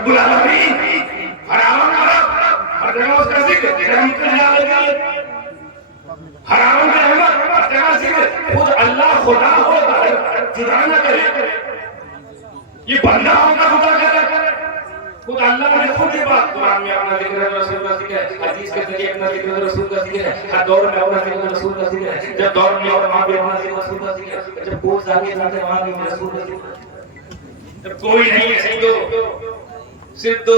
رب العالمین حرام ہر جگہ اس کا ذکر رحمت اللہ علیہ حرام کا رحمت ہر جگہ ذکر خود اللہ خدا ہوتا ہے جدا نہ کرے یہ بندہ ہوگا خدا کہتا ہے خود اللہ نے خود یہ بات قرآن میں اپنا ذکر ہے رسول کا ذکر ہے حدیث کے ذریعے اپنا ذکر ہے رسول کا ذکر ہے ہر دور میں اپنا ذکر ہے رسول کا ذکر ہے جب دور میں اور وہاں پہ اپنا ذکر رسول کا ذکر ہے جب کوئی آگے جاتے وہاں بھی رسول کا ذکر ہے جب کوئی نہیں ہے صرف دو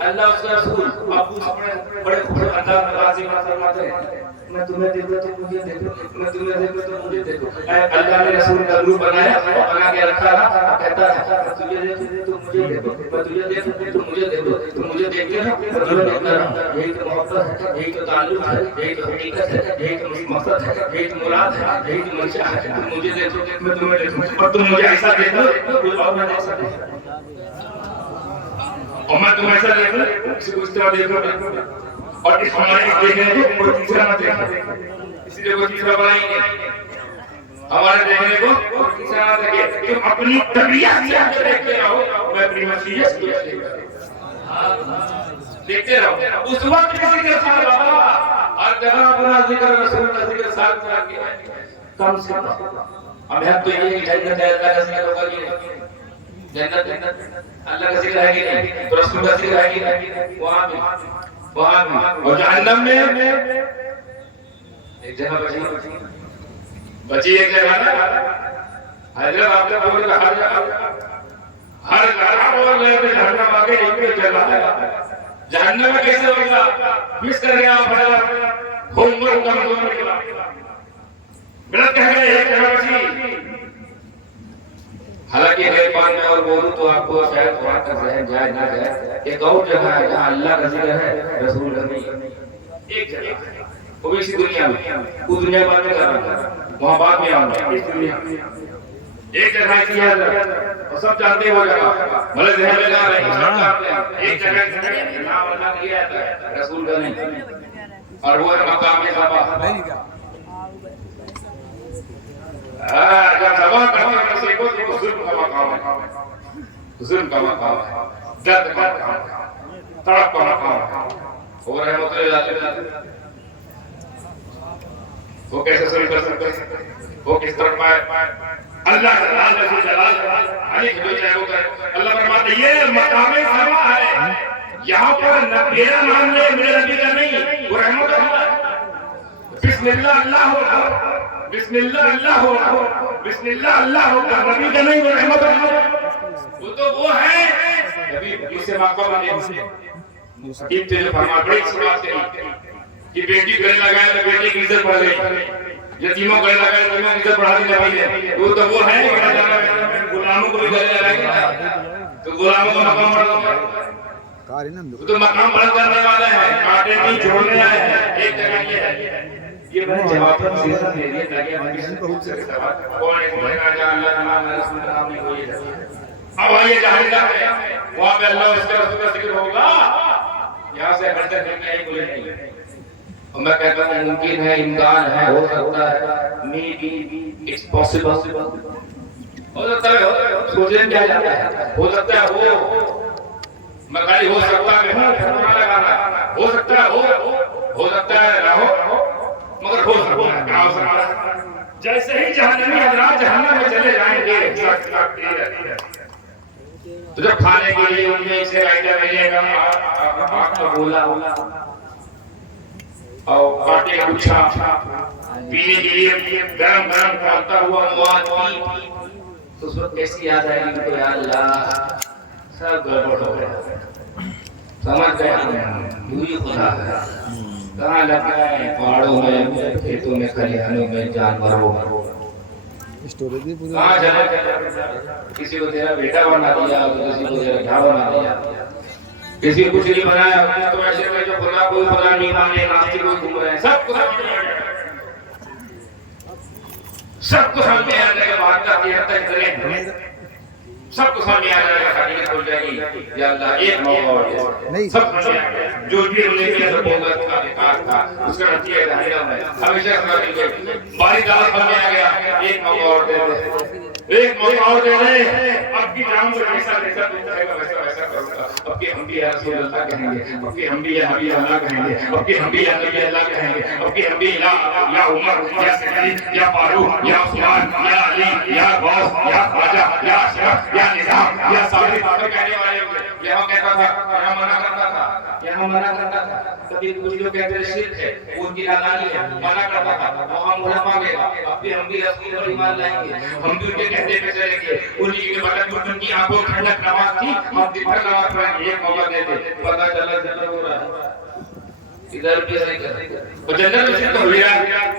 اللہ اس کا رسول آپ اپنے بڑے خوبصورت انداز میں واضح بات فرماتے ہیں میں تمہیں دیکھتا تو مجھے دیکھو میں تمہیں دیکھتا تو مجھے دیکھو اللہ نے رسول کا روپ بنایا بنا کے رکھا ہے کہتا ہے میں تجھے دیکھتا تو مجھے دیکھو میں تجھے دیکھتا تو مجھے دیکھو تو مجھے دیکھتے ہیں میں تمہیں دیکھتا رہا یہی تو محبت ہے یہی تو تعلق ہے یہی تو حقیقت ہے یہی تو مقصد ہے یہی تو مراد ہے یہی تو منشا ہے تم مجھے دیکھو میں تمہیں دیکھوں اور تم مجھے ایسا دیکھو اور میں ایسا دیکھوں اور میں تم ایسا دیکھوں کسی کو اس طرح دیکھو اور اس ہمارے دیکھنے کو کوئی تیسرا نہ دیکھے اسی لیے کوئی تیسرا بنائی نہیں ہمارے دیکھنے کو کوئی تیسرا نہ دیکھے تم اپنی طبیعت سے آگے دیکھتے رہو میں اپنی مشیت کو دیکھتے رہو اس وقت کسی کے ساتھ بابا ہر جگہ اپنا ذکر رسول کا ذکر ساتھ کر کے کم سے کم ہمیں تو یہ جنت ہے اللہ کا ذکر ہوگا کہ جنت اللہ کا ذکر ہے کہ نہیں رسول کا ذکر ہے کہ نہیں وہاں بھی اور جہنم میں ایک جگہ بچی ایک جگہ حضرت آپ نے بولے ہر جگہ بول رہے تھے جہنم آگے ایک جگہ جہنم میں کیسے ہوگا مس کر گیا ہومر کمزور نکلا غلط کہہ گئے ایک جگہ بچی حالانکہ ایک بات میں اور بولوں تو آپ کو شاید تھوڑا کا ذہن جائے نہ جائے ایک اور جگہ ہے جہاں اللہ کا ذکر ہے رسول کا نہیں ایک جگہ وہ بھی اسی دنیا میں وہ دنیا بعد میں کرنا وہاں بعد میں آؤں گا اس دنیا ایک جگہ ایسی ہے اور سب جانتے ہیں وہ جگہ بھلے ذہن میں جا رہے ہیں سب جانتے ہیں ایک جگہ نام اللہ کیا ہے رسول کا نہیں اور وہ ہے مقام صحابہ جب زبان کرتے ہیں کسی کو تو ظلم کا مقام ہے ظلم کا مقام ہے درد کا مقام ہے تڑپ کا مقام ہے اور رحمت اللہ وہ کیسے سن کر سکتے ہیں وہ کس طرح پائے اللہ جلال رسول جلال علی جو چاہے وہ کرے اللہ فرماتے یہ مقام سما ہے یہاں پر میرا نام نہیں میرے نبی کا نہیں وہ رحمت اللہ بسم اللہ اللہ ہو بسم اللہ اللہ ہو بسم اللہ اللہ ہو نبی کا نہیں وہ رحمت اللہ وہ تو وہ ہے نبی اس سے مقام ہے ابتداء فرماتے ہیں کہ بیٹی گھر لگائے تو بیٹی کی عزت بڑھ گئی یتیموں گھر لگائے تو یتیموں کی عزت بڑھا دی نبی نے وہ تو وہ ہے غلاموں کو بھی گھر لگائے گا تو غلاموں کا مقام بڑھا وہ تو مقام بڑھ کرنے والا ہے کاٹے نہیں چھوڑنے آئے ہیں ایک جگہ یہ ہے یہ میں جواب پر سیدھا دے دیا تاکہ ہم کسی بہت سے سوال کون ہے کہ اللہ نام رسول نام نہیں کوئی ہے اب آئیے جہنم ہے وہاں پہ اللہ اس کے رسول کا ذکر ہوگا یہاں سے ہٹ کر کے نہیں بولے نہیں اور میں کہتا ہوں ممکن ہے امکان ہے ہو سکتا ہے می بی اٹس پاسبل ہو سکتا ہے سوچنے کیا جاتا ہے ہو سکتا ہے وہ میں کہا ہو سکتا ہے میں ہوں لگانا ہو سکتا ہے ہو سکتا ہے نہ ہو مگر ہو سکتا ہے کیا ہو سکتا ہے جیسے ہی جہنمی حضرات جہنم میں چلے جائیں گے تو جب کھانے کے لیے ان میں سے آئٹم ملے گا آپ کو بولا اور کاٹے کا گچھا پینے کے لیے گرم گرم کھولتا ہوا مواد پی تو اس وقت کیسی یاد آئے گی تو یا اللہ سب گڑبڑ ہو گیا سمجھ گئے یہی خدا ہے کہاں لگا ہے پہاڑوں میں کھیتوں میں کھلیانوں میں جانوروں میں کہاں جانا کسی کو تیرا بیٹا بنا دیا کسی کو تیرا جھا بنا دیا کسی کو کچھ نہیں بنایا تو ایسے میں جو خدا کوئی خدا نہیں مانے ناستی کوئی گھوم رہے ہیں سب کو سامنے آنے کے بعد جاتی ہے تک کریں سب کو سامنے آ جائے گا حقیقت کھل جائے گی یا اللہ ایک موقع اور سب سامنے آ گیا جو بھی ہم نے کیا سب بہت کا نکاح تھا اس کا نتیجہ دہائیہ میں ہمیشہ سمجھ گئے باری دعوت سامنے آ گیا ایک موقع اور دے دے ایک موقع اور دے دے اب کی جان سے ایسا ویسا ویسا کروں گا کہ ہم بھی یا رسول اللہ کہیں گے، اب کہ ہم بھی یا نبی اللہ کہیں گے، اب کہ ہم بھی یا نبی اللہ کہیں گے، اب کہ ہم بھی یا عمر یا صدیق یا فاروق یا عثمان یا علی یا غوث یا خواجہ یا اشرف یا نظام یا صادق کہنے والے ہوں گے۔ یہاں کہتا تھا، یہاں منع کرتا تھا، یہاں منع کرتا تھا۔ کبھی کچھ لوگ کہتے ہیں شرک ہے، وہ ان کی نادانی ہے، منع کرتا تھا، وہاں مولا مانگے گا، اب بھی ہم بھی رسول پر ایمان لائیں گے، ہم بھی ان کے کہتے پہ چلیں گے۔ انہی کے بدن ان کی آنکھوں ٹھنڈک نماز تھی، ہم دن بھر نماز پڑھیں گے، ایک موقع دیتے، پتہ چلا جنت ہو رہا ہے، ادھر بھی نہیں کرتے۔ اور جنت میں سے تو ہوئی رہا،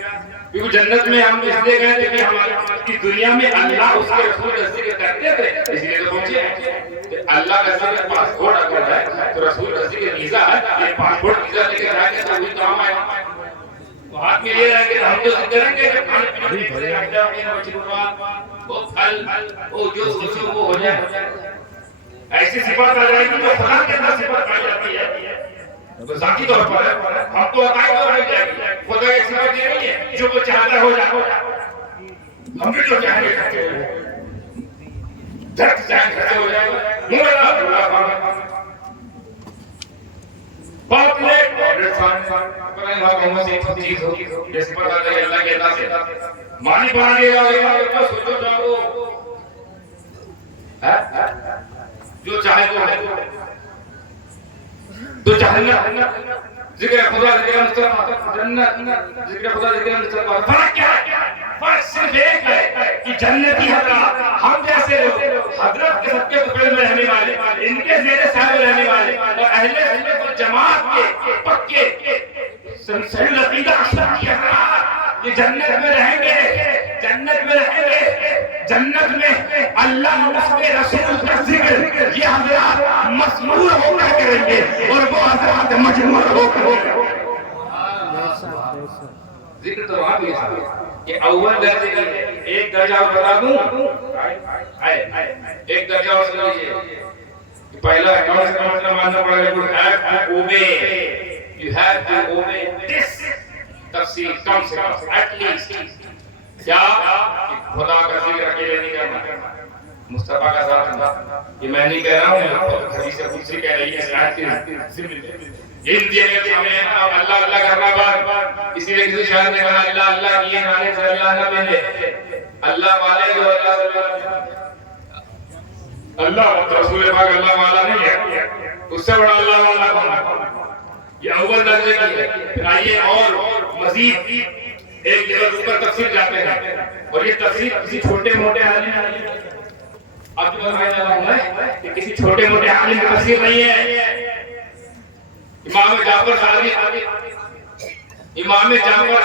کیونکہ جنت میں ہم اس لیے گئے تھے کہ ہماری دنیا میں اللہ اس کے رسول کا ذکر کرتے تھے، اس لیے تو پہنچے ہیں۔ اللہ کا ذکر پاسپورٹ اگر ہے تو رسول کا ذکر ویزا ہے، یہ پاسپورٹ ویزا لے کے جائیں گے تو وہی کام آئے گا۔ ہاتھ میں یہ رہیں گے ہم تو ذکر کریں گے کہ کھانے پینے سے ہٹا وہ پھل وہ جو سوچو وہ ہو جائے، ایسی صفات آ جائے گی جو خدا کے اندر صفات پائی جاتی ہے تو ذاتی طور پر ہم تو عقائد اور رہ جائے گی۔ خدا ایک صفات یہ نہیں ہے جو وہ چاہتا ہو جائے، ہم بھی جو چاہیں گے کھاتے ہو جائے، جھٹ چاہیں کھاتے ہو جائے گا۔ مولا اللہ خان بات لے پر اللہ محمد سے ایک چیز ہوگی جیسے پتا ہے اللہ کے اللہ سے مانی بنا دے گا، سوچو جاؤ جو چاہے وہ ہے تو جہنم ذکر خدا ذکر مصطفیٰ جنت ذکر خدا ذکر مصطفیٰ فرق کیا ہے؟ فرق صرف ایک ہے کہ جنتی حضرات ہم جیسے لوگ حضرت کے سب کے ٹکڑے میں رہنے والے، ان کے زیر سایہ رہنے والے اور اہل سنت والجماعت کے پکے صحیح عقیدہ اشرفی حضرات یہ جنت میں رہیں گے، جنت میں رہیں گے، جنت میں اللہ اس کے رسول کا ذکر یہ حضرات مسمور ہو کر کریں گے اور وہ حضرات مجمور ہو کر ذکر تو وہاں بھی ہے کہ اول درجے کا ایک درجہ اور بتا دوں، ایک درجہ اور سن لیجیے۔ پہلا کم سے کم اتنا ماننا پڑے گا you have to obey، you have to obey this تفسیر کم سے کم at least کیا خدا کا ذکر اکیلے نہیں کرنا، مصطفیٰ کا ذات تھا، یہ میں نہیں کہہ رہا ہوں، حدیث قدسی کہہ رہی ہے آیت ان دینے کے سامنے اللہ اللہ کرنا بات، اسی لیے کسی شاعر نے کہا اللہ اللہ کیے نانے سے اللہ نہ ملے، اللہ والے جو اللہ سے اللہ رسول پاک اللہ والا نہیں ہے، اس سے بڑا اللہ والا کون ہے؟ یہ اول درجے کی ہے۔ پھر آئیے اور مزید ایک جگہ اوپر تفسیر جاتے ہیں اور یہ تفسیر کسی چھوٹے موٹے عالم اب جو ہے کہ کسی چھوٹے موٹے عالم کی تفسیر نہیں ہے۔ امام جعفر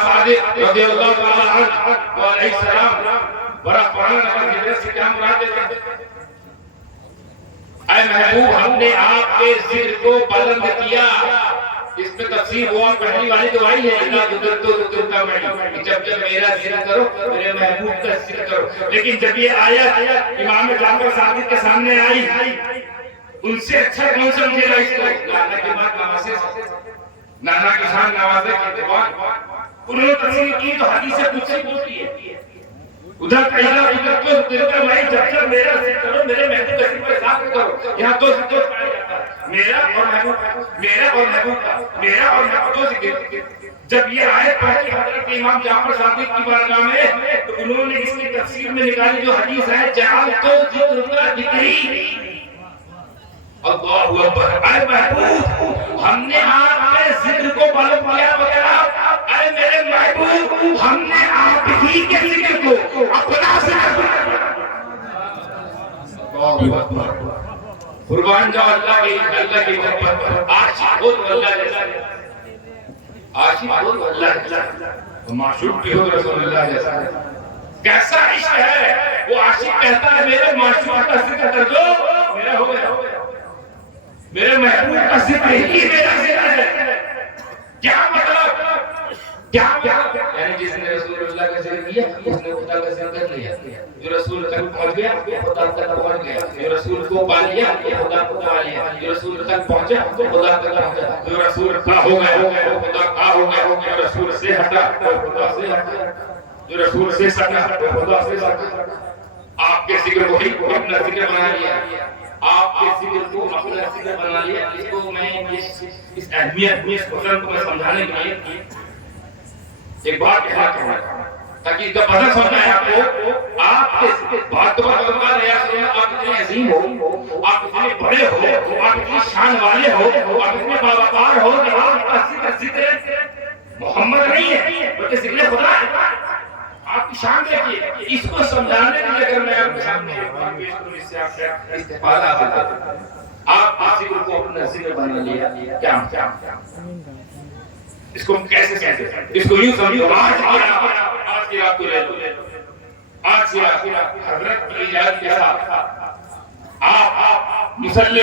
صادق رضی اللہ تعالی عنہ علیہ السلام بڑا قرآن نقل سے کیا مراد ہے؟ اے محبوب ہم نے آپ کے ذکر کو بلند کیا، اس میں تفسیر وہ پہلی والی تو آئی ہے اِنَّا ذُكِرْتُ ذُكِرْتَ مَعِي، جب جب میرا ذکر کرو میرے محبوب کا ذکر کرو۔ لیکن جب یہ آیت امام جعفر صادق کے سامنے آئی ان سے اچھا کون سمجھے گا اس کو؟ نانا کے بعد نوازے نانا کے ساتھ نوازے کے بعد انہوں نے تفسیر کی تو حدیث قدسی بولتی ہے ادھر کہنا ادھر کو ذکر میں جب جب میرا ذکر کرو میرے محبوب کا ذکر ذات کرو، یہاں تو ذکر پایا جاتا ہے میرا اور محبوب، میرا اور محبوب کا، میرا اور محبوب کو ذکر۔ جب یہ آیت پڑھی حضرت امام جعفر صادق کی بارگاہ میں تو انہوں نے اس کی تفسیر میں نکالی جو حدیث ہے جعلت ذکر ذکری، اللہ اکبر، اے محبوب ہم نے آپ کے ذکر کو بلند کیا وغیرہ، اے میرے محبوب ہم نے آپ ہی کے ذکر کو اپنا ذکر اللہ اکبر، قربان جاؤ اللہ کی محبت پر، عاشق ہو تو اللہ جیسا، عاشق ہو تو اللہ جیسا، معشوق بھی ہو رسول اللہ جیسا۔ کیسا عشق ہے وہ عاشق کہتا ہے میرے معشوق کا ذکر کر دو میرا ہو گیا، میرے محبوب کا ذکر ہی میرا ذکر ہے۔ کیا مطلب یعنی جس نے رسول اللہ کا ذکر کیا اس نے خدا کا ذکر کر لیا، جو رسول تک پہنچ گیا خدا تک پہنچ گیا، جو رسول کو پا لیا خدا کو پا لیا، جو رسول تک پہنچا خدا تک پہنچا، جو رسول کا ہو گیا وہ خدا کا ہو گیا، جو رسول سے ہٹا وہ خدا سے ہٹا، جو رسول سے سٹا وہ خدا سے سٹا۔ آپ کے ذکر کو ہی اپنا ذکر بنا لیا، آپ کے ذکر کو اپنا ذکر بنا لیا. اس کو میں اس اہمیت میں اس وزن کو میں سمجھانے کے لیے ایک بات کہنا چاہوں گا تاکہ اس کا پتہ سمجھ آئے آپ کو. آپ کے بات تو بات ریاض میں آپ اتنے عظیم ہو, آپ اتنے بڑے ہو, آپ اتنی شان والے ہو, آپ اتنے باوقار ہو کہ آپ کا ذکر محمد نہیں ہے بلکہ ذکر خدا ہے. آپ کی شان دیکھیے. اس کو سمجھانے کے لیے اگر میں آپ کے سامنے ایک بات پیش کروں اس سے آپ کا استفادہ حاصل کرتے ہیں. آپ اس ذکر کو اپنا ذکر بنا لیا. کیا اس کو کیسے کہتے ہیں؟ اس کو یوں سمجھو آج کی رات کو لے لو. آج کی رات حضرت کی اجازت کے ساتھ آپ مصلی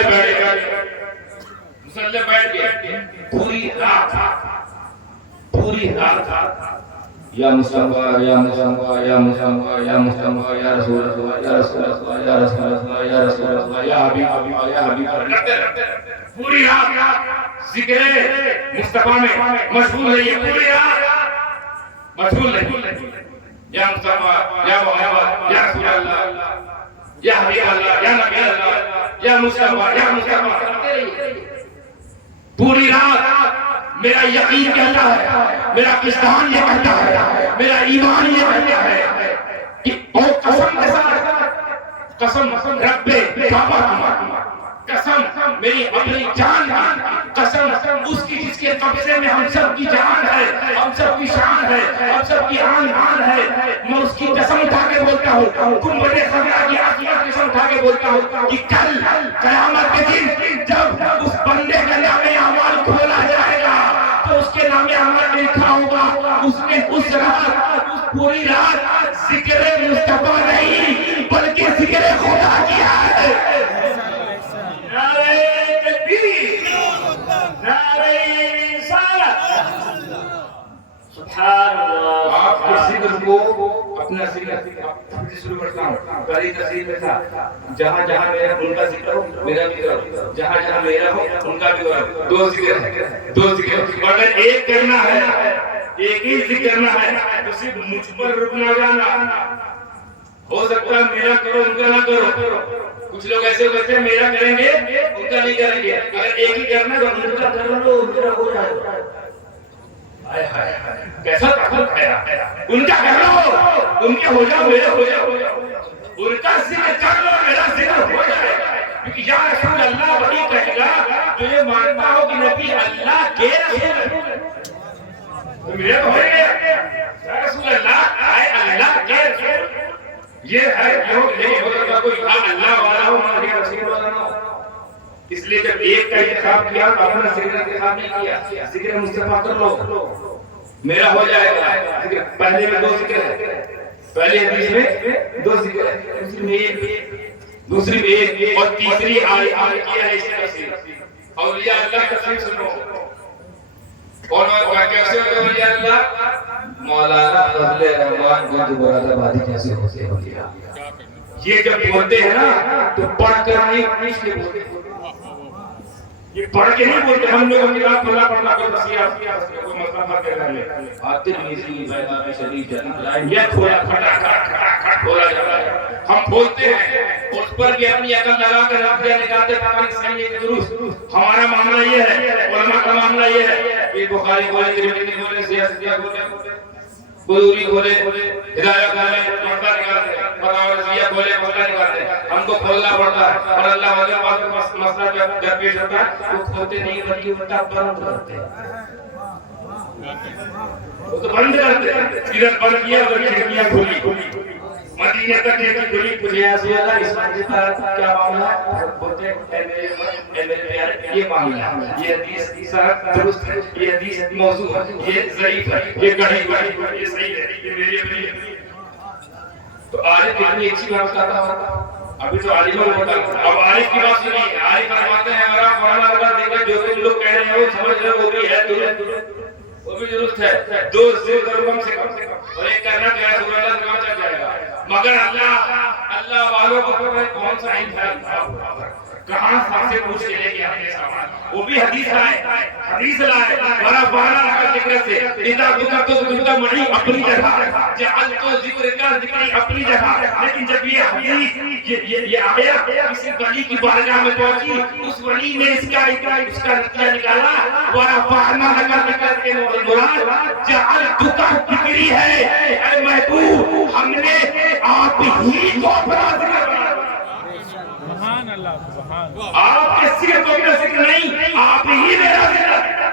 بیٹھ کے پوری رات یا مصطفیٰ یا مصطفیٰ یا مصطفیٰ یا مصطفیٰ یا رسول اللہ یا رسول اللہ یا رسول اللہ یا رسول اللہ یا حبیب اللہ یا حبیب اللہ پوری رات ذکر مصطفیٰ میں مشغول رہیے. پوری رات مشغول رہیے. یا مصطفیٰ یا محمد یا رسول اللہ یا حبیب اللہ یا نبی اللہ یا مصطفیٰ یا مصطفیٰ کرتے رہیے پوری رات. میرا یقین کہتا ہے, میرا وجدان یہ کہتا ہے, میرا ایمان یہ کہتا ہے کہ اور قسم کے ساتھ قسم رب کعبہ کی قسم میری اپنی جان کی قسم اس کی جس کے قبضے میں ہم سب کی جان ہے, ہم سب کی شان ہے, ہم سب کی آن ہے. میں اس کی قسم اٹھا کے بولتا ہوں, گنبد خضرا کی آسمان کی قسم اٹھا کے بولتا ہوں کہ کل قیامت کے دن جب اس بندے کا نام اعمال کھولا جائے گا تو اس کے نام اعمال لکھا ہوگا. اس نے اس رات اس پوری رات ذکر مصطفیٰ نہیں بلکہ ذکر خدا کیا ہے. آپ کے ذکر کو اپنا ذکر شروع کرتا ہوں. پہلی تفسیر میں تھا جہاں جہاں میرا ان کا ذکر ہو میرا بھی کرو, جہاں جہاں میرا ہو ان کا بھی کرو. دو ذکر اگر ایک کرنا ہے, ایک ہی ذکر کرنا ہے تو صرف مجھ پر رکنا جانا. ہو سکتا ہے میرا کرو ان کا نہ کرو. کچھ لوگ ایسے کرتے ہیں میرا کریں گے ان کا نہیں کریں گے. اگر ایک ہی کرنا تو ان کا کر لو, میرا ہو جائے گا. کیسا طاقت ہے, ان کا کر لو ان کے ہو جاؤ میرے ہو جاؤ, ان کا ذکر کر لو میرا ذکر ہو جائے گا. کیونکہ یا رسول اللہ وہی کہے گا جو یہ مانتا ہو کہ نبی اللہ کے رسول ہے. تو میرے تو ہوئے گے یا رسول اللہ آئے اللہ کے رسول. یہ ہے نہیں ہوتا کوئی اللہ والا ہو مانگے رسول والا نہ ہو. اس لیے جب ایک کا انتخاب کیا تو اپنا ذکر انتخاب نہیں کیا. ذکر مصطفیٰ کر لو میرا ہو جائے گا. پہلے میں دو ذکر ہے, پہلی حدیث میں دو ذکر ہے, دوسری میں ایک اور تیسری آیت کیا ہے. اس کا اولیاء اللہ کا ذکر سنو. اور کیسے ہوتے اولیاء اللہ؟ مولانا فضل رحمان گنج مراد آبادی جیسے ہوتے اولیاء. یہ جب بولتے ہیں نا تو پڑھ کر نہیں اس لیے بولتے, یہ پڑھ کے نہیں بولتے. ہم لوگ اپنی رات پڑھنا کوئی وصیات کیا کوئی مسئلہ مت کرنا لے آتے میری بیدار شریف جناب یہ کھولا کھٹا کھولا جاتا ہے. ہم بولتے ہیں اس پر بھی اپنی عقل لگا کر رب دیا نکالتے پاک صحیح ہے کہ درست. ہمارا معاملہ یہ ہے, علماء کا معاملہ یہ ہے کہ بخاری بولے, ترمذی بولے, سیاستیہ بولے, بلوری بولے, ہدایہ بولے, مردہ نکالتے, فتاوی رضویہ بولے, مردہ نکالتے. ہم کو کھولنا پڑتا ہے اور اللہ والے پاس مسئلہ جب پیش ہوتا ہے وہ کھولتے نہیں بلکہ الٹا بند کرتے ہیں. وہ تو بند کرتے ہیں, ادھر بند کیا ادھر کھڑکیاں کھولی. مدینہ تک کھڑکی کھولی. مجھے ایسے یاد اس مسجد کا کیا معاملہ ہے؟ بولتے ہیں یہ معاملہ ہے, یہ حدیث درست ہے, یہ حدیث موضوع ہے, یہ ضعیف ہے, یہ گڑھی ہے, یہ صحیح ہے, یہ میری اپنی ہے. تو عارف کتنی اچھی بات کہتا ہوتا. ابھی تو عالم ہوتا ہے, اب عارف کی بات سنیے. عارف فرماتے ہیں اگر آپ قرآن اللہ دیکھا جو تم لوگ کہہ رہے ہو سمجھ رہے ہو وہ بھی ہے درست, وہ بھی درست ہے. دو ذکر کم سے کم اور ایک کرنا کہ رسول اللہ کہاں چل جائے گا. مگر اللہ والوں کو کون سا عید ہے کہاں سے پوچھ کے لے کے آتے سامان، وہ بھی حدیث لائے بڑا بہانا رکھا ذکر سے، اذا ذکرت ذکرت معی اپنی جگہ، جعلت ذکر کا ذکری اپنی جگہ. لیکن جب یہ حدیث یہ آیا کسی ولی کی بارگاہ میں پہنچی، اس ولی نے اس کا نتیجہ نکالا، ورفعنا لك ذکر کے مراد جعلت کا ذکری ہے. اے محبوب ہم نے آپ ہی کو اپنا ذکر بنا. سبحان اللہ سبحان اللہ. آپ کسی کا کوئی ذکر نہیں، آپ ہی میرا ذکر ہے،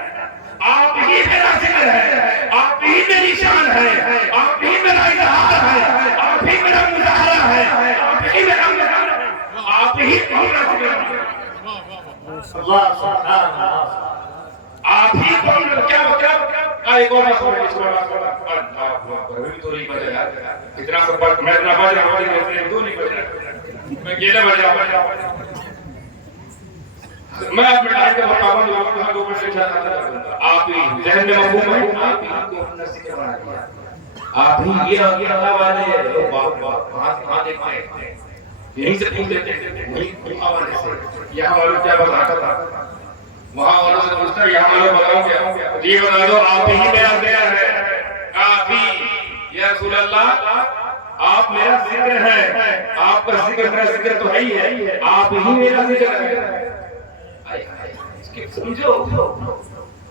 آپ ہی میرا ذکر ہے، آپ ہی میری شان ہے، آپ ہی میرا اظہار ہے، آپ ہی میرا مظاہرہ ہے، آپ ہی میرا مظاہرہ ہے، آپ ہی میرا ذکر ہے. اللہ سبحان اللہ. آپ ہی کون کیا ایک اور بات اتنا سب بات میں اتنا بات رہا ہوں دو نہیں بجا میں گیلے بجا میں اپنے ٹائم کے مقابل وہاں دو پر سے چاہتا تھا. آپ ہی ذہن میں مفہوم ہے، آپ ہی کو اپنا ذکر بنا دیا، آپ ہی یہ آگے اللہ والے لوگ وہاں دیکھتے ہیں یہیں سے پوچھ لیتے ہیں، وہیں حوالے سے یہاں والوں کیا بتاتا تھا، وہاں والوں سے پوچھتا ہے یہاں والوں بتاؤں کیا، یہ بتا دو آپ ہی میرا ذکر ہے. آپ ہی یا رسول اللہ آپ میرا ذکر ہے، آپ کا ذکر میرا ذکر تو ہے ہی ہے، آپ ہی میرا ذکر ہے. سمجھو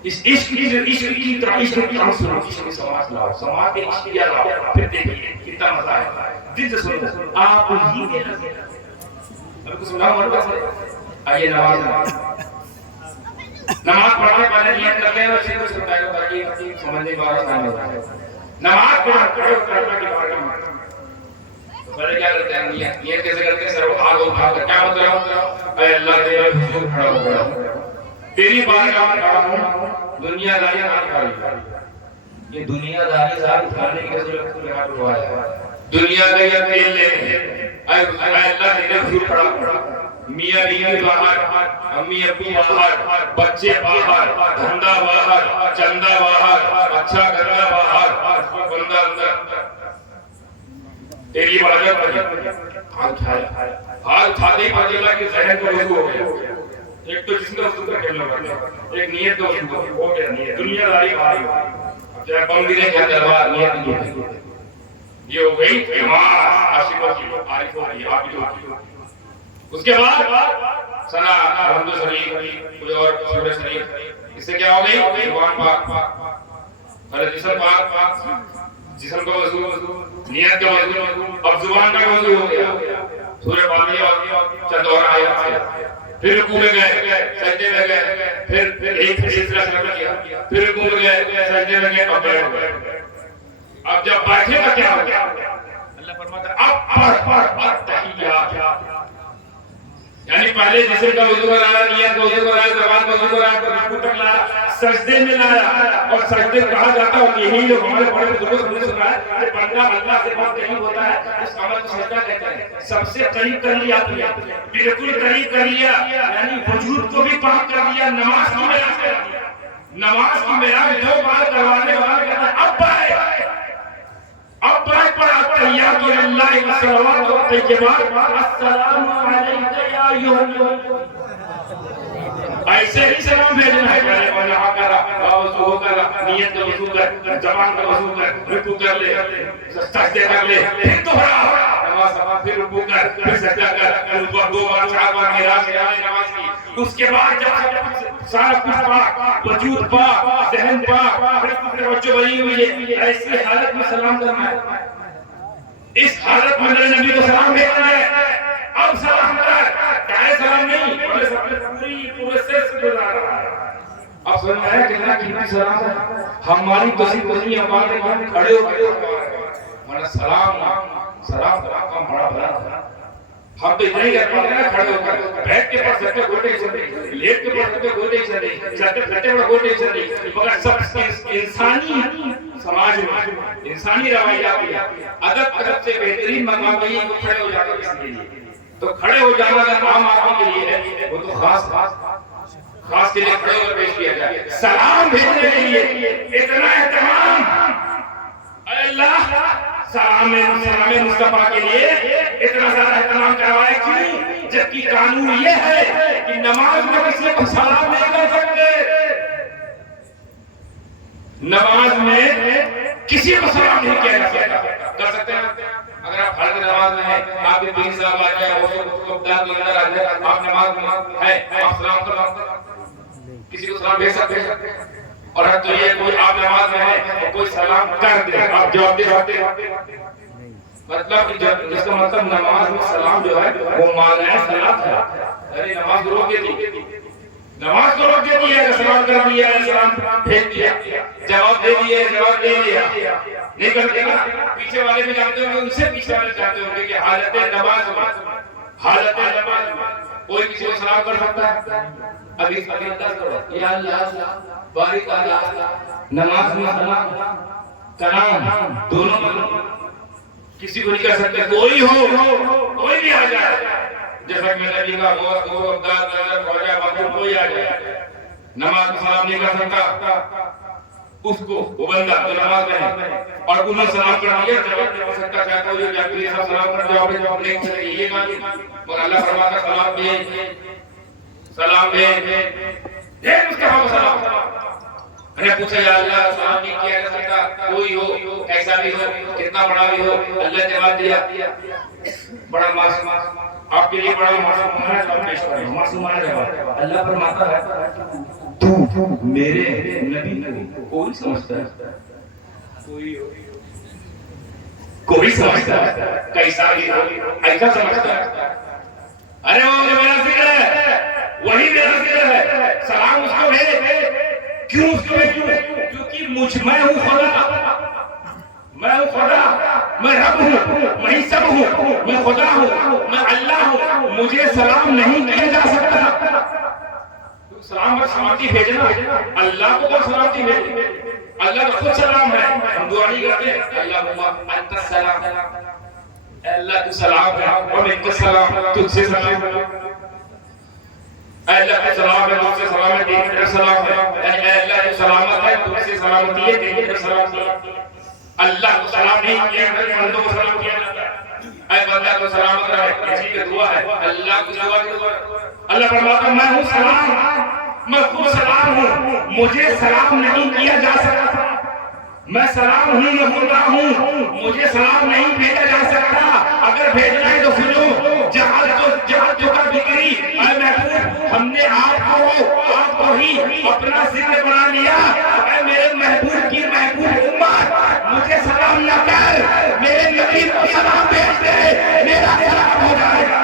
اس عشق کی طرح سماعت لاؤ، سماعت عشق کیا لاؤ، پھر دیکھیے کتنا مزہ ہے. دل سے سنو آپ ہی میرا ذکر ہے. اب کو سنا مرد سے آئیے نماز پڑھنے پہلے نیت کر لیں اور اسی کو سنتا ہے تاکہ سمجھنے والا نہ ہو جائے. نماز پڑھو کرنا کے بارے میں پہلے کیا کرتے ہیں نیت کیسے کرتے ہیں؟ سر ہاتھ اٹھا کر کیا بتاؤ، اے اللہ تیرے حضور کھڑا ہو رہا ہوں، تیری بارگاہ میں کھڑا ہوں، دنیا داری نہ اٹھائی. یہ دنیا داری ساری اٹھانے کی ضرورت کو یہاں ہوا ہے. دنیا کا یہ تیل لے اے اللہ تیرے حضور کھڑا ہوں، میاں بیوی باہر، امی ابو باہر، بچے باہر، دھندا باہر، چندہ باہر، اچھا گندا باہر، بندہ اندر. تیری عبادت ہاتھ اٹھاتے ہی پتہ چلا کہ ذہن کا وضو ہو گیا. ایک تو جسم کا وضو کا کھیلنا پڑتا، ایک نیت کا وضو ہو گیا. نیت دنیا داری باہر چاہے بم گرے کیا دربار نیت نہیں ہے. یہ ہو گئی نماز عاشقوں کی عارفوں کی عابدوں کی. اس کے بعد سنا الحمد شریف کوئی اور سورہ شریف، اس سے کیا ہو گئی؟ زبان پاک اور جسم پاک، جسم کا وضو، نیت کا وضو، اب زبان کا وضو ہو گیا. سورہ فاتحہ چند اور آیات، پھر رکوع میں گئے، سجدے میں گئے، پھر ایک سلسلہ شروع کیا، پھر رکوع میں گئے، سجدے میں گئے، اب بیٹھ گئے. اب جب بیٹھے گا کیا ہو گیا؟ اللہ فرماتا ہے اب پڑھ تحیات، یعنی پہلے جسم کا وضو کرایا، نیت کا وضو کرایا، زبان کا وضو کرایا، پھر رکوع تک لایا، سجدے میں لایا. اور سجدے کہا جاتا ہے اور یہی لوگ ہمارے بڑے بزرگوں سے سنا ہے کہ بندہ اللہ سے بہت قریب ہوتا ہے اس عمل کو سجدہ کہتے ہیں. سب سے قریب کر لیا آپ نے، بالکل قریب کر لیا، یعنی وجود کو بھی پاک کر لیا. نماز کی معراج کر دیا. نماز کی معراج دو بار کروانے والا کہتا ہے اب پڑھے، اب پڑھا تحیات اللہ و صلوات و طیبات السلام علیک یا ایھا. ایسے ہی سلام بھیجنا ہے. پہلے وضو کرا، وضو کرا، نیت کا وضو کر، زبان کا وضو کر، رکوع کر لے، سجدے کر لے، پھر دوہرا نماز، پھر رکوع کر، پھر سجدہ کر، دو بار چار بار معراج نماز کی. اس کے بعد جب سارا کچھ پاک، وجود پاک، ذہن پاک، توجہ بنی ہوئی ہے، ایسی حالت میں سلام کرنا ہے. اس حالت میں میرے نبی کو سلام بھیجنا ہے. اب سلام کر، کہے سلام نہیں، بولے سب نے پورے سر سے گزار رہا ہے. اب سمجھ میں آیا کتنا قیمتی سلام ہے. ہماری تصویر بنی ہے باتیں ہم کھڑے ہو گئے ہمارا سلام کا بڑا بڑا. ہم تو اتنا ہی کر پاتے ہیں کھڑے ہو کر، بیٹھ کے پاس سکتے کوئی ٹینشن نہیں، لیٹ کے پاس سکتے کوئی ٹینشن نہیں، سکتے کھڑے پر کوئی ٹینشن نہیں. مگر سب انسانی سماج میں انسانی روایات میں ادب سے بہترین مقام ہے کہ کھڑے ہو جاتے ہیں. اس لیے تو کھڑے ہو جانا اگر عام آدمی کے لیے ہے وہ تو خاص کے لیے کھڑے ہو کر پیش کیا جائے. سلام بھیجنے کے لیے اتنا اہتمام، اے اللہ سلام مصطفیٰ کے لیے اتنا زیادہ اہتمام کروایا. کیوں؟ عزت کی قانون یہ ہے کہ نماز میں کسی کو سلام نہیں کر سکتے، نماز میں کسی کو سلام نہیں کیا جا سکتا۔ کر سکتے ہیں اگر آپ فرض نماز میں ہیں، آپ کے پیر صاحب آ جائے، وہ دار کے اندر آ جائے، آپ نماز میں ہے، آپ سلام کر سکتے، کسی کو سلام بھیج سکتے ہیں۔ اور حد تو یہ کوئی آپ نماز میں ہے تو کوئی سلام کر دے، آپ جواب دے سکتے، مطلب اس کا مطلب نماز میں سلام جو ہے وہ معنی صلاۃ ہے، یعنی نماز روک دیتی، نماز کو روک دیتی ہے، سلام کر دیا ہے، سلام بھیج دیا، جواب دے دیا، جواب دے دیا، نہیں کرتے نا۔ پیچھے والے بھی جانتے ہوں گے، ان سے پیچھے والے جانتے ہوں گے کہ حالت نماز میں کوئی کسی کو سلام کر سکتا ہے۔ ابھی انداز کرو، یا اللہ بارک اللہ، نماز میں کلام دونوں میں کسی کو نہیں کر سکتے، کوئی ہو کوئی بھی آ جائے، جیسا کہ نبی کا وہ عبدال خواجہ باقی کوئی آ جائے، نماز میں سلام نہیں کر سکتا اس کو، وہ بندہ جو نماز میں ہے اور انہوں نے سلام کر دیا، جواب دے سکتا چاہتا ہوں یہ جاتی ہے سلام کر جواب نہیں کر سکتے، یہ بات اور اللہ فرماتا سلام بھیج، سلام بھیج، یہ مصطفیٰ سلام۔ میں نے پوچھا یا اللہ سلام نہیں کیا جا سکتا، کوئی ہو ایسا بھی ہو کتنا بڑا بھی ہو، اللہ نے جواب دیا، بڑا معصوم آپ کے لیے بڑا معصومانہ جواب پیش کریں، معصومانہ جواب۔ اللہ فرماتا ہے تو میرے نبی کو کوئی سمجھتا ہے، کوئی سمجھتا ہے، کیسا بھی ہو ایسا سمجھتا ہے، ارے وہ میرا ذکر ہے، وہی میرا ذکر ہے، سلام اس کو بھیج، کیوں اس کو بھیجوں؟ کیونکہ میں ہوں خدا، میں ہوں خدا، میں رب ہوں، میں سب ہوں، میں خدا ہوں، میں اللہ ہوں، مجھے سلام نہیں کیا جا سکتا۔ سلام پر سلامتی بھیجنا، اللہ کو سلامتی بھیجنا، اللہ کا خود سلام ہے، ہم دعا نہیں کرتے اللہم انت السلام، اللہ تو سلام ہے اور منک السلام، تجھ سے سلام ہے، اللہ کا سلام ہے، تجھ سے سلامتی ہے، سلام ہے، اللہ جو سلامت ہے تجھ سے سلامتی ہے، تیرے پر سلامتی ہے۔ اللہ کو سلام نہیں کیا ہے، بندوں کو سلام کیا جاتا ہے، اے بندہ کو سلامت رہے، کسی کی دعا ہے، اللہ کی دعا کی دعا۔ اللہ فرماتا ہے میں ہوں سلام، میں خود سلام ہوں، مجھے سلام نہیں کیا جا سکتا، میں سلام ہوں، میں خدا ہوں، مجھے سلام نہیں بھیجا جا سکتا، اگر بھیجنا ہے تو سنو، جہاں جو کا بکری، اے محبوب ہم نے آپ کو ہی اپنا ذکر بنا لیا، اے میرے محبوب کی محبوب امت مجھے سلام نہ کر، میرے نبی کو سلام بھیج دے، میرا سلام ہو جائے گا۔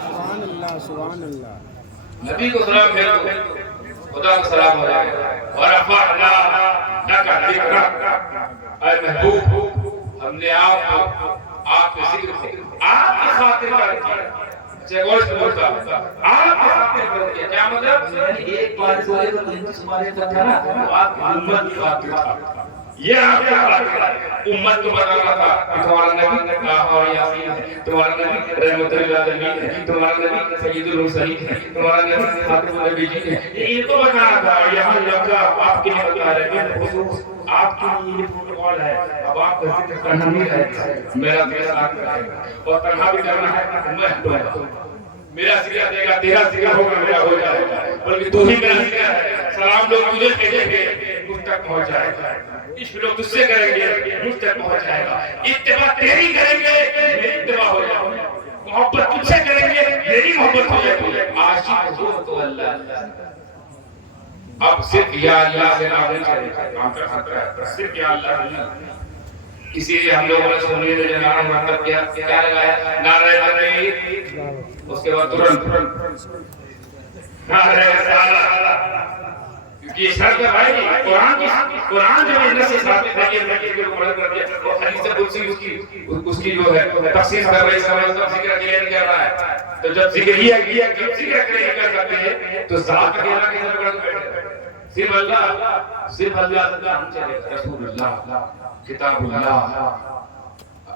سبحان اللہ سبحان اللہ، نبی کو سلام بھیج دو، خدا کو سلام ہو جائے گا۔ ورفعنا لک ذکرک، اے محبوب ہم نے آپ کے ذکر کو آپ کی خاطر کر دیا۔ اچھا غور سے بولتا آپ کی خاطر کر دیا، کیا مطلب؟ یعنی ایک بار بولے تو تینتیس بارے کا تھا نا، تو آپ کی امت کی خاطر تھا، یہ آپ کا خاطر ہے، امت کو بتا رہا تھا کہ تمہارا نبی اور یاسین ہے، تمہارا نبی رحمت للعالمین ہے، تمہارا نبی سید المرسلین ہے، تمہارا نبی خاتم النبیین ہے، یہ تو بتا رہا تھا۔ یہاں لگا آپ کے لیے بتا رہے ہیں، خصوص آپ کے لیے یہ پروٹوکول ہے، اب آپ کا ذکر کرنا نہیں ہے، میرا ذکر آپ کرے گا، اور تنہا بھی کرنا ہے، میں دوں گا، میرا ذکر دے گا، تیرا ذکر ہوگا، میرا ہو جائے گا، بلکہ تو ہی میرا ذکر ہے، سلام لوگ تجھے بھیجیں گے، مجھ تک پہنچ جائے گا، عشق لوگ تجھ سے کریں گے، مجھ تک پہنچ جائے گا، اتباع تیری کریں گے، میری اتباع ہو جائے گا، محبت تجھ سے کریں گے، میری محبت ہو جائے گی، عاشق ہو تو اللہ۔ اب صرف یا اللہ سے نام چلے، آپ کا خطرہ ہے، صرف یا اللہ نہیں، اسی لیے ہم لوگوں نے سنی نے جنہاں مطلب کیا لگایا، نعرہ تکبیر، اس کے بعد ترنت نعرہ رسالت، کیونکہ یہ شرط ہے بھائی، قرآن جو ہے نص ثابت ہے کہ نبی کو قبول کر دیا، وہ حدیث قدسی اس کی جو ہے تفسیر کر رہی ہے، سب ذکر کلیئر کر رہا ہے، تو جب ذکر ہی ہے کہ ذکر کلیئر کر سکتے ہیں تو ذات اکیلا کیسے پکڑ کے بیٹھے؟ صرف اللہ ہم چلے، رسول اللہ، کتاب اللہ،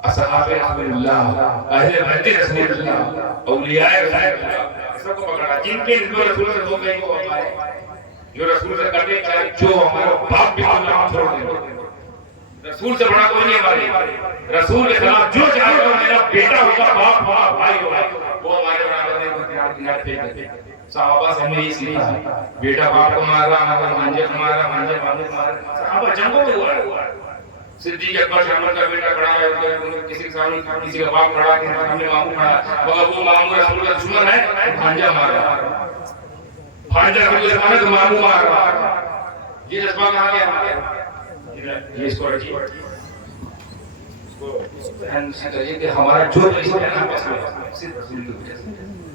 اصحاب رسول اللہ، اہل بیت رسول اللہ، اولیاء رسول اللہ، سب کو پکڑا، جن کے جو رسول سے ہو گئی وہ ہمارے، جو رسول سے کرنے چاہے، جو ہمارا باپ بھی ہم نام چھوڑ دیں، رسول سے بڑا کوئی نہیں ہمارے، رسول کے خلاف جو چاہے گا، میرا بیٹا ہوگا، باپ ہوگا، بھائی ہوگا، وہ ہمارے برابر نہیں، کنارے پھینک دیتے. صحابہ سے ہمیں یہ سیکھا ہے, بیٹا باپ کو مارا, بھانجے کو مارا, بھانجے بھانجے کو مارا. صحابہ جنگوں میں ہوا ہے. صدیق اکبر شامل کا بیٹا کھڑا ہے, کسی کے سامنے کسی کا باپ کھڑا ہے, ہمیں ماموں کھڑا ہے, مگر وہ ماموں رسول کا دشمن ہے, بھانجا مار رہا, بھانجا کو زمانے تو ماموں مار رہا. یہ جذبہ کہاں گیا؟ یہ اس کو رکھیے, کہ ہمارا جو رشتہ ہے نا بس صرف رسول کی وجہ سے.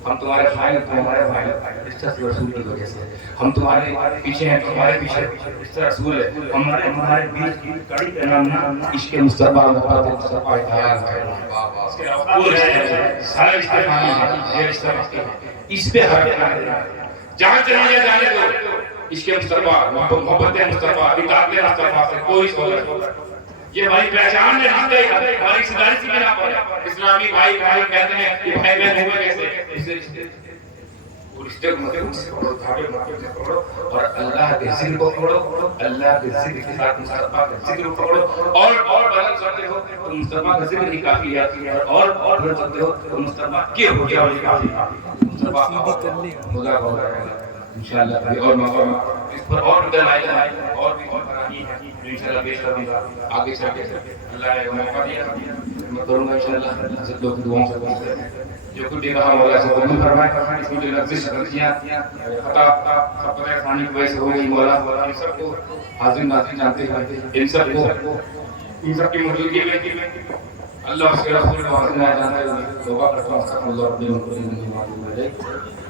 ہم تمہارے بھائی, تمہارے بھائی, رشتہ صرف رسول کی وجہ سے. ہم تمہارے پیچھے ہیں, تمہارے پیچھے رشتہ رسول ہے. ہمارے بیچ کی کڑی کا نام عشق مصطفیٰ مصطفیٰ حیات ہے. وہ سارے رشتے یہ رشتہ اس پہ ہر جہاں چلیے جانے دو. عشق مصطفیٰ, محبت مصطفیٰ, اطاعت مصطفیٰ سے کوئی سوال. یہ بھائی پہچان ہے, ہماری صداری سے بنا پر اسلامی بھائی بھائی کہتے ہیں کہ بھائی بہن ہوئے کیسے, اس رشتے وہ رشتے کو مطلب سے پڑھو, دھاڑے مطلب سے پڑھو, اور اللہ کے ذکر کو پڑھو, اللہ کے ذکر کے ساتھ مصطفیٰ کے ذکر کو پڑھو, اور بدل سکتے ہو تو مصطفیٰ کا ذکر ہی کافی ہے, اور بدل سکتے ہو تو مصطفیٰ کے ہو جاؤ ہی کافی. مصطفیٰ خدا کو انشاءاللہ اور موقع اس پر اور دلائل اور بھی فرانی ہے انشاءاللہ پیش کروں گا آگے چل کے. اللہ نے موقع دیا, میں کروں گا انشاءاللہ حضرت لوگ دعاؤں سے بات کریں. جو کچھ بھی کہا مولا سے قبول فرمائے. اس میں جو لفظ غلطیاں خطا خطا خانی کی وجہ سے ہو گئی مولا, ان سب کو حاضر ناظرین جانتے ہیں, ان سب کی موجودگی میں اللہ اس کے رسول کو حاضر نہ جانتے ہوئے توبہ کرتا ہوں. استغفر اللہ رب العالمین.